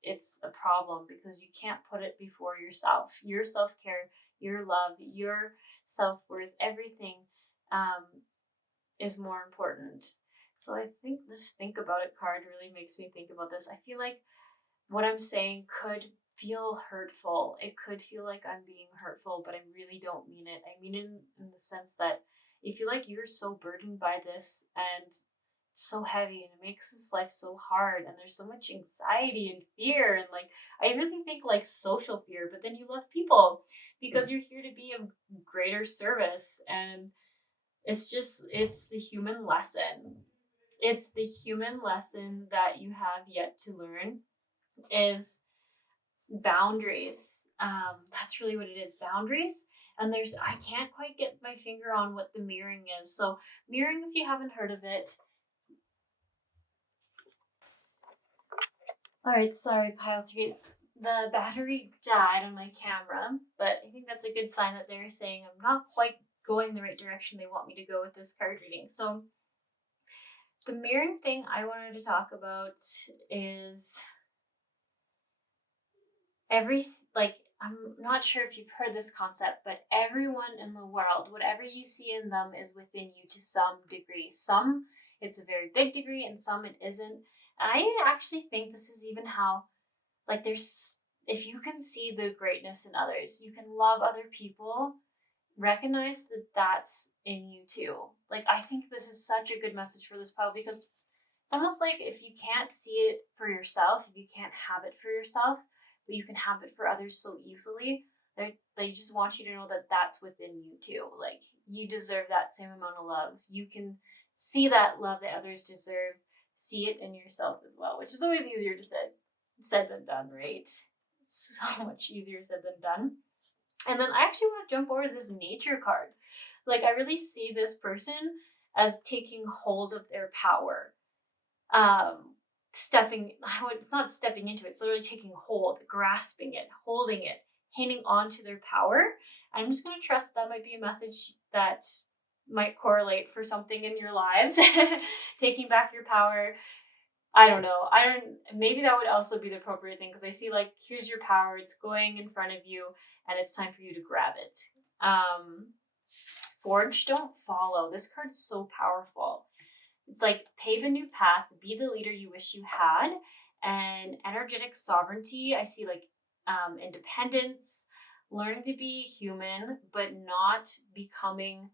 it's a problem, because you can't put it before yourself. Your self-care, your love, your self-worth, everything is more important. So I think this think about it card really makes me think about this. I feel like what I'm saying could feel hurtful. It could feel like I'm being hurtful, but I really don't mean it. I mean it in the sense that I feel like you're so burdened by this, and so heavy and it makes this life so hard, and there's so much anxiety and fear, and like I really think like social fear, but then you love people because you're here to be of greater service. And it's the human lesson. It's the human lesson that you have yet to learn is boundaries. That's really what it is, boundaries. And I can't quite get my finger on what the mirroring is. So mirroring, if you haven't heard of it. All right, sorry, pile three. The battery died on my camera, but I think that's a good sign that they're saying I'm not quite going the right direction they want me to go with this card reading. So the mirroring thing I wanted to talk about is I'm not sure if you've heard this concept, but everyone in the world, whatever you see in them is within you to some degree. Some it's a very big degree and some it isn't. And I actually think this is even how, like, if you can see the greatness in others, you can love other people, recognize that that's in you too. Like, I think this is such a good message for this pile because it's almost like if you can't see it for yourself, if you can't have it for yourself, but you can have it for others so easily, they just want you to know that that's within you too. Like, you deserve that same amount of love. You can see that love that others deserve, see it in yourself as well, which is always easier to said than done, right? It's so much easier said than done. And then I actually want to jump over this nature card. Like, I really see this person as taking hold of their power. It's not stepping into it, it's literally taking hold, grasping it, holding it, hanging on to their power. I'm just going to trust that might be a message that might correlate for something in your lives. Taking back your power. I don't know. Maybe that would also be the appropriate thing because I see like, here's your power. It's going in front of you and it's time for you to grab it. Forge, don't follow. This card's so powerful. It's like pave a new path, be the leader you wish you had, and energetic sovereignty. I see like independence, learning to be human, but not becoming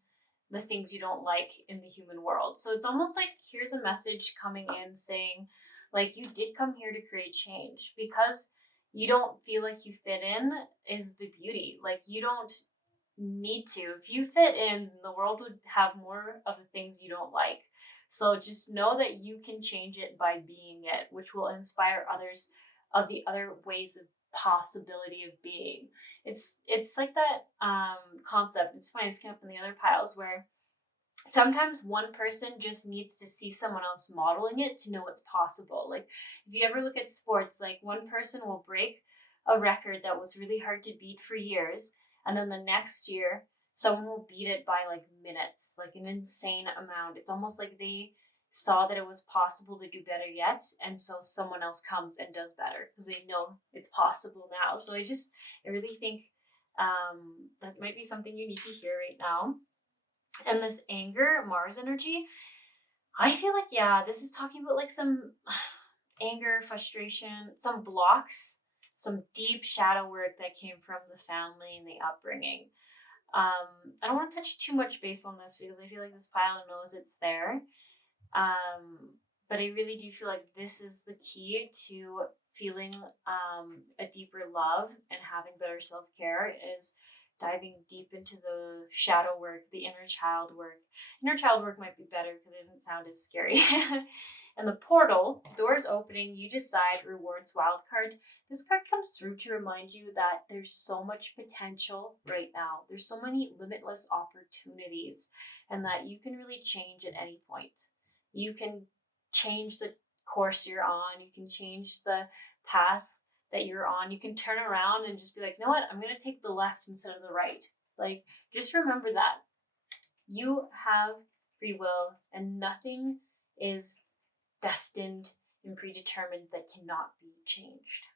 the things you don't like in the human world. So it's almost like here's a message coming in saying, like, you did come here to create change because you don't feel like you fit in is the beauty. Like, you don't need to. If you fit in, the world would have more of the things you don't like. So just know that you can change it by being it, which will inspire others of the other ways of possibility of being. It's like that concept. It's funny, it's came up in the other piles where sometimes one person just needs to see someone else modeling it to know it's possible. Like, if you ever look at sports, like, one person will break a record that was really hard to beat for years, and then the next year someone will beat it by like minutes, like an insane amount. It's almost like they saw that it was possible to do better yet, and so someone else comes and does better because they know it's possible now. So I really think that might be something you need to hear right now. And this anger, Mars energy, I feel like, yeah, this is talking about like some anger, frustration, some blocks, some deep shadow work that came from the family and the upbringing. I don't want to touch too much base on this because I feel like this pile knows it's there. But I really do feel like this is the key to feeling a deeper love and having better self-care is diving deep into the shadow work, the inner child work. Inner child work might be better because it doesn't sound as scary. And the portal, doors opening, you decide, rewards, wild card. This card comes through to remind you that there's so much potential right now. There's so many limitless opportunities, and that you can really change at any point. You can change the course you're on. You can change the path that you're on. You can turn around and just be like, you know what? I'm going to take the left instead of the right. Like, just remember that. You have free will and nothing is destined and predetermined that cannot be changed.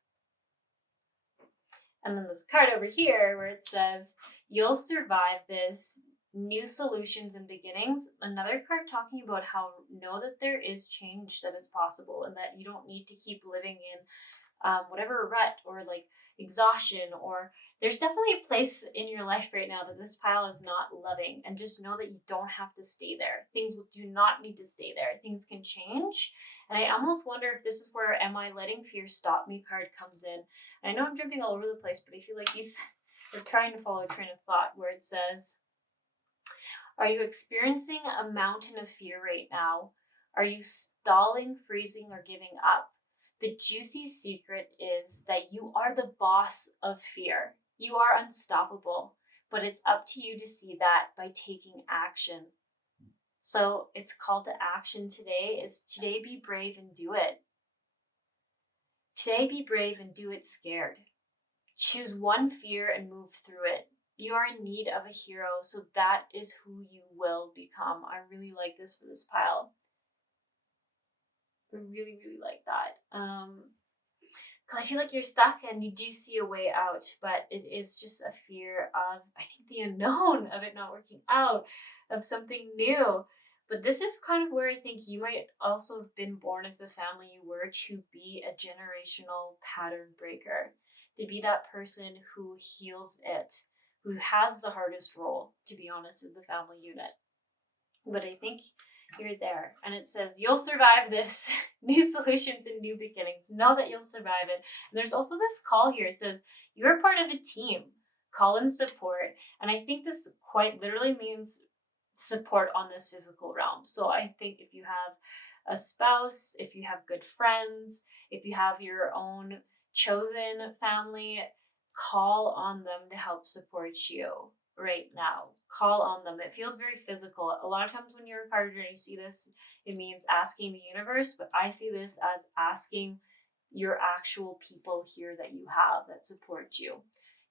And then this card over here where it says, you'll survive this, new solutions and beginnings. Another card talking about how know that there is change that is possible and that you don't need to keep living in whatever rut or like exhaustion or There's definitely a place in your life right now that this pile is not loving, and just know that you don't have to stay there. Things do not need to stay there. Things can change. And I almost wonder if this is where "Am I letting fear stop me" card comes in. And I know I'm jumping all over the place, but I feel like they're trying to follow a train of thought where it says, are you experiencing a mountain of fear right now? Are you stalling, freezing, or giving up? The juicy secret is that you are the boss of fear. You are unstoppable, but it's up to you to see that by taking action. So it's call to action today is today be brave and do it. Today be brave and do it scared. Choose one fear and move through it. You are in need of a hero, so that is who you will become. I really like this for this pile. I really, really like that. Because I feel like you're stuck and you do see a way out, but it is just a fear of, I think, the unknown, of it not working out, of something new. But this is kind of where I think you might also have been born as the family you were, to be a generational pattern breaker, to be that person who heals it, who has the hardest role, to be honest, in the family unit. But I think you're there. And it says, you'll survive this. New solutions and new beginnings. Know that you'll survive it. And there's also this call here. It says, you're part of a team. Call in support. And I think this quite literally means support on this physical realm. So I think if you have a spouse, if you have good friends, if you have your own chosen family, call on them to help support you right now. Call on them. It feels very physical. A lot of times when you're a card reader and you see this, it means asking the universe, but I see this as asking your actual people here that you have that support you.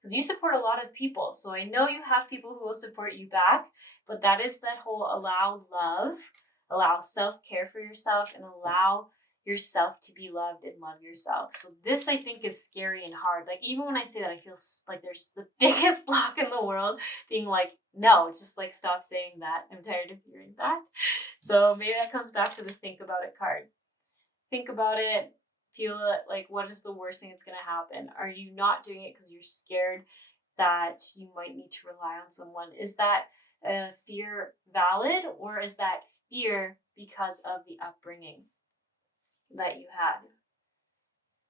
Because you support a lot of people. So I know you have people who will support you back, but that is that whole allow love, allow self-care for yourself, and allow yourself to be loved and love yourself. So this, I think, is scary and hard. Like, even when I say that, I feel like there's the biggest block in the world being like, no, just like stop saying that. I'm tired of hearing that. So maybe that comes back to the think about it card. Think about it. Feel it, like, what is the worst thing that's going to happen? Are you not doing it because you're scared that you might need to rely on someone? Is that fear valid, or is that fear because of the upbringing that you had,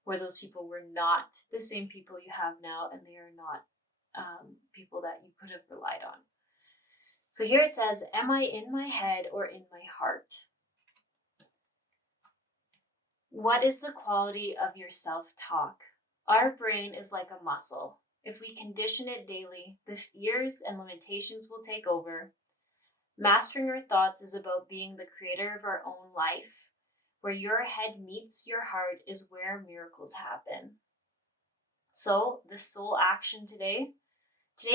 where those people were not the same people you have now, and they are not people that you could have relied on? So here it says, am I in my head or in my heart? What is the quality of your self-talk? Our brain is like a muscle. If we condition it daily, the fears and limitations will take over. Mastering our thoughts is about being the creator of our own life. Where your head meets your heart is where miracles happen. So, the soul action today,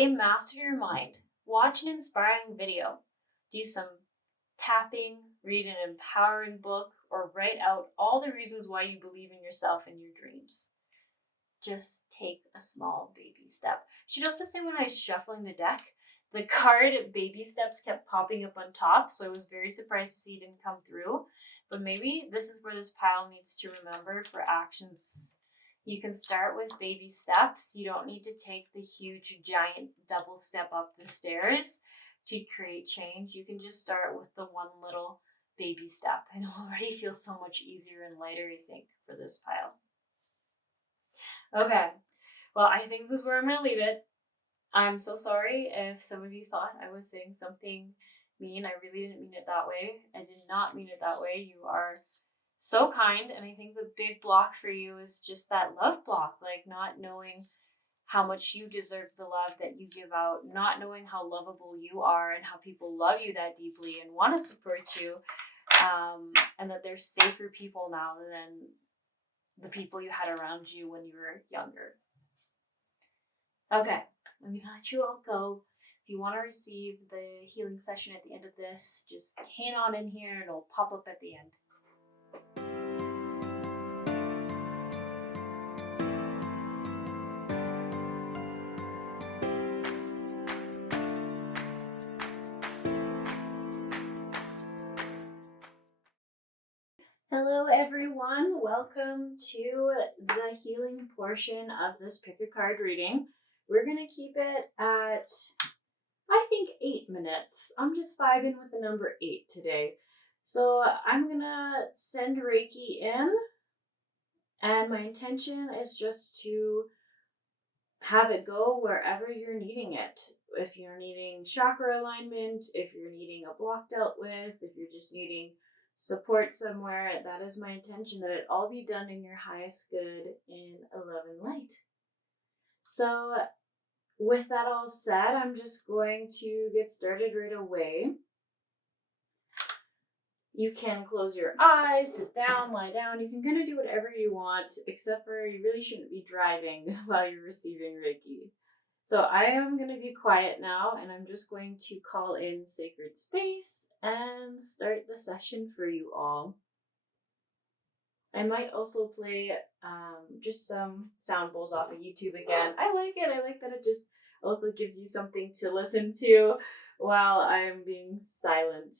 master your mind. Watch an inspiring video. Do some tapping, read an empowering book, or write out all the reasons why you believe in yourself and your dreams. Just take a small baby step. I should also say, when I was shuffling the deck, the card baby steps kept popping up on top, so I was very surprised to see it didn't come through. But maybe this is where this pile needs to remember for actions. You can start with baby steps. You don't need to take the huge, giant double step up the stairs to create change. You can just start with the one little baby step, and it already feels so much easier and lighter, I think, for this pile. Okay, well, I think this is where I'm going to leave it. I'm so sorry if some of you thought I was saying something mean. I really didn't mean it that way. I did not mean it that way. You are so kind, and I think the big block for you is just that love block, like not knowing how much you deserve the love that you give out, not knowing how lovable you are and how people love you that deeply and want to support you, and that there's safer people now than the people you had around you when you were younger. Okay, I'm going to let you all go. If you want to receive the healing session at the end of this, just hang on in here and it'll pop up at the end. Hello everyone, welcome to the healing portion of this pick a card reading. We're going to keep it at, I think, 8 minutes. I'm just vibing with the number 8 today. So I'm going to send Reiki in, and my intention is just to have it go wherever you're needing it. If you're needing chakra alignment, if you're needing a block dealt with, if you're just needing support somewhere, that is my intention, that it all be done in your highest good in love and light. So with that all said, I'm just going to get started right away. You can close your eyes, sit down, lie down. You can kind of do whatever you want, except for you really shouldn't be driving while you're receiving Reiki. So I am going to be quiet now, and I'm just going to call in sacred space and start the session for you all. I might also play just some sound bowls off of YouTube again. I like it. I like that it just also gives you something to listen to while I'm being silent.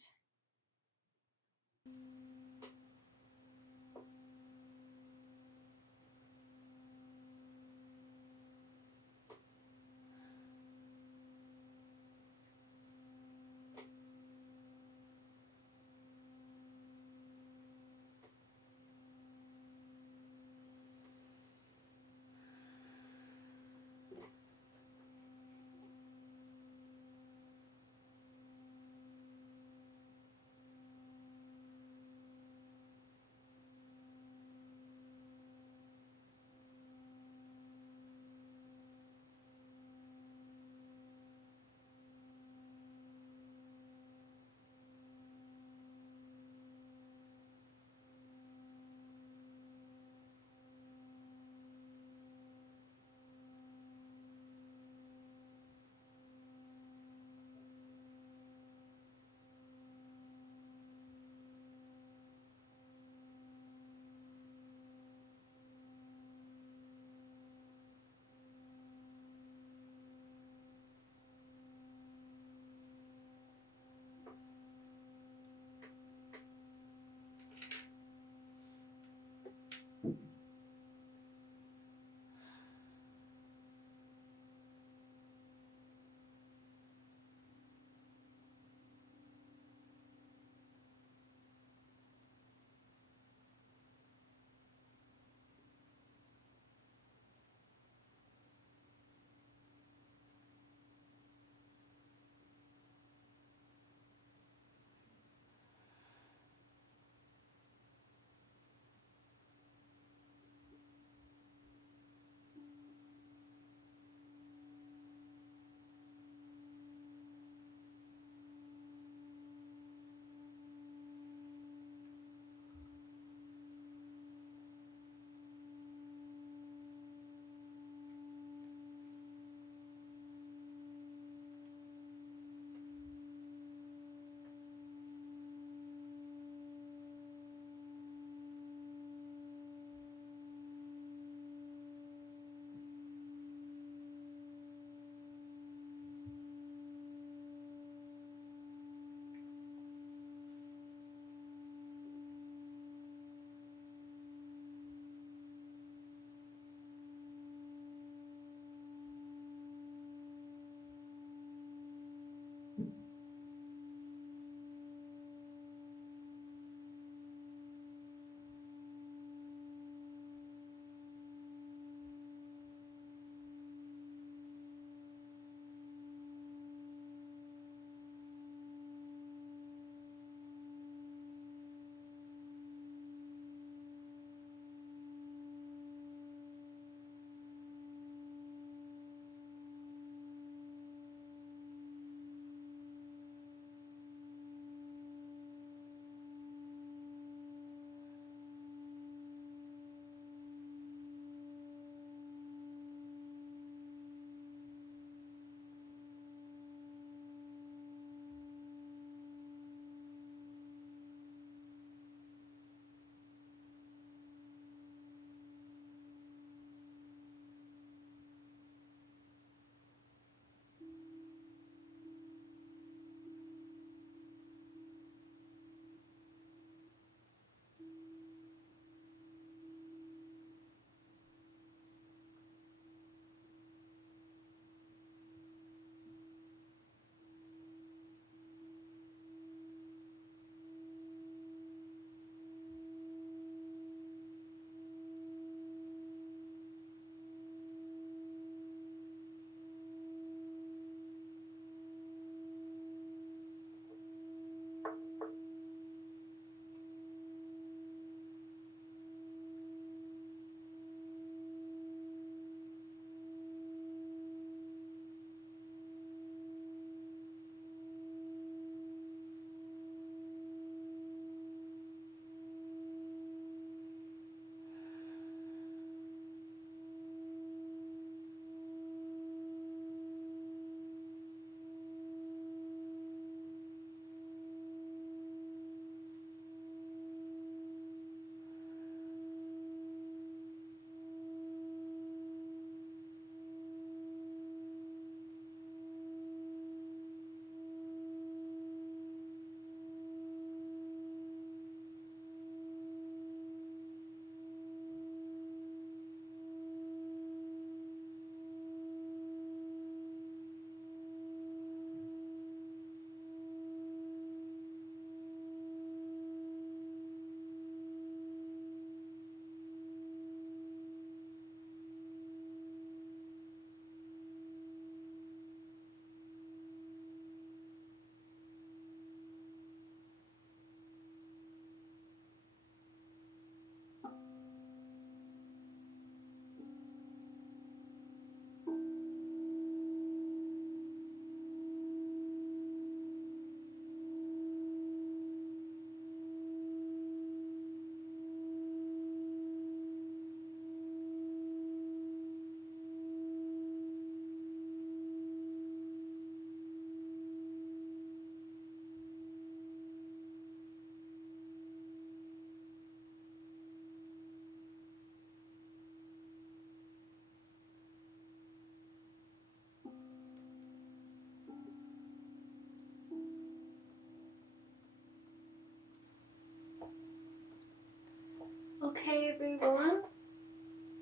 Okay, everyone,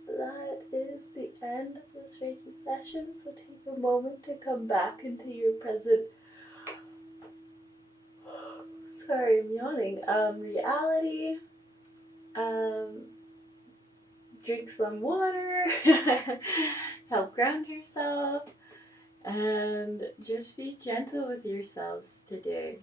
that is the end of this Reiki session, so take a moment to come back into your present, sorry, I'm yawning, reality, drink some water, help ground yourself, and just be gentle with yourselves today.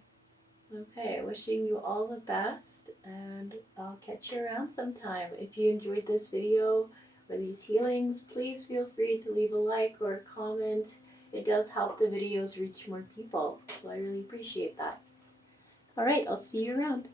Okay, wishing you all the best, and I'll catch you around sometime. If you enjoyed this video or these healings, please feel free to leave a like or a comment. It does help the videos reach more people, so I really appreciate that. Alright, I'll see you around.